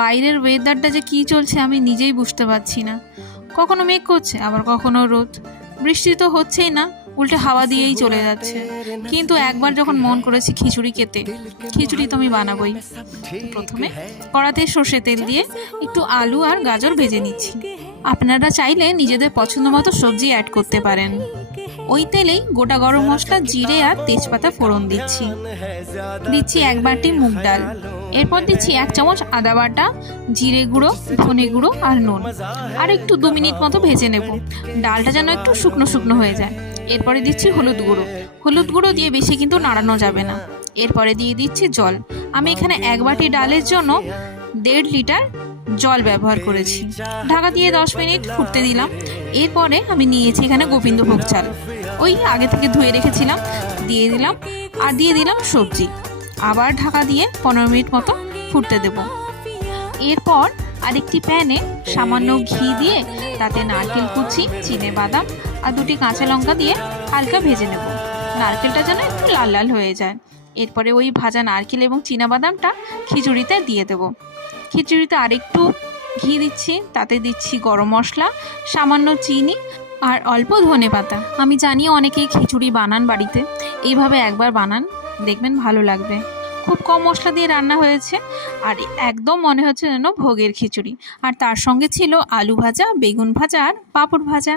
বাইরের ওয়েদারটা যে কী চলছে আমি নিজেই বুঝতে পারছি না। কখনো মেঘ করছে, আবার কখনো রোদ। বৃষ্টি তো হচ্ছেই না, উল্টে হাওয়া দিয়েই চলে যাচ্ছে। কিন্তু একবার যখন মন করেছি খিচুড়ি খেতে, খিচুড়ি তো আমি বানাবোই। প্রথমে কড়াতে সর্ষে তেল দিয়ে একটু আলু আর গাজর ভেজে নিচ্ছি। আপনারা চাইলে নিজেদের পছন্দ মতো সবজি অ্যাড করতে পারেন। ওই তেলেই গোটা গরম মশলা, জিরে আর তেজপাতা ফোড়ন দিচ্ছি 1 বাটি মুগ ডাল। এরপর দিচ্ছি 1 চামচ আদা বাটা, জিরে গুঁড়ো, ধনে গুঁড়ো আর নুন। আর একটু 2 মিনিট মতো ভেজে নেব, ডালটা যেন একটু শুকনো শুকনো হয়ে যায়। এরপরে দিচ্ছি হলুদ গুঁড়ো দিয়ে বেশি কিন্তু নাড়ানো যাবে না। এরপরে দিয়ে দিচ্ছি জল। আমি এখানে 1 বাটি ডালের জন্য 1.5 লিটার জল ব্যবহার করেছি। ঢাকা দিয়ে 10 মিনিট ফুটতে দিলাম। এরপরে আমি নিয়েছি এখানে গোবিন্দভোগ চাল, ওই আগে থেকে ধুয়ে রেখেছিলাম, দিয়ে দিলাম। আর দিয়ে দিলাম সবজি। আবার ঢাকা দিয়ে 15 মিনিট মতো ফুটতে দেব। এরপর আরেকটি প্যানে সামান্য ঘি দিয়ে তাতে নারকেল কুচি, চিনেবাদাম আর 2টি কাঁচা লঙ্কা দিয়ে হালকা ভেজে নেব। নারকেলটা যেন একটু লাল লাল হয়ে যায়। এরপরে ওই ভাজা নারকেল এবং চিনাবাদামটা খিচুড়িতে দিয়ে দেব। খিচুড়িতে আরেকটু ঘি দিচ্ছি, তাতে দিচ্ছি গরম মশলা, সামান্য চিনি আর অল্প ধনেপাতা। আমি জানি অনেকেই খিচুড়ি বানান বাড়িতে, এইভাবে একবার বানান, দেখবেন ভালো লাগবে। খুব কম মশলা দিয়ে রান্না হয়েছে আর একদম মনে হচ্ছে যেন ভোগের খিচুড়ি। আর তার সঙ্গে ছিল আলু ভাজা, বেগুন ভাজা আর পাঁপড় ভাজা।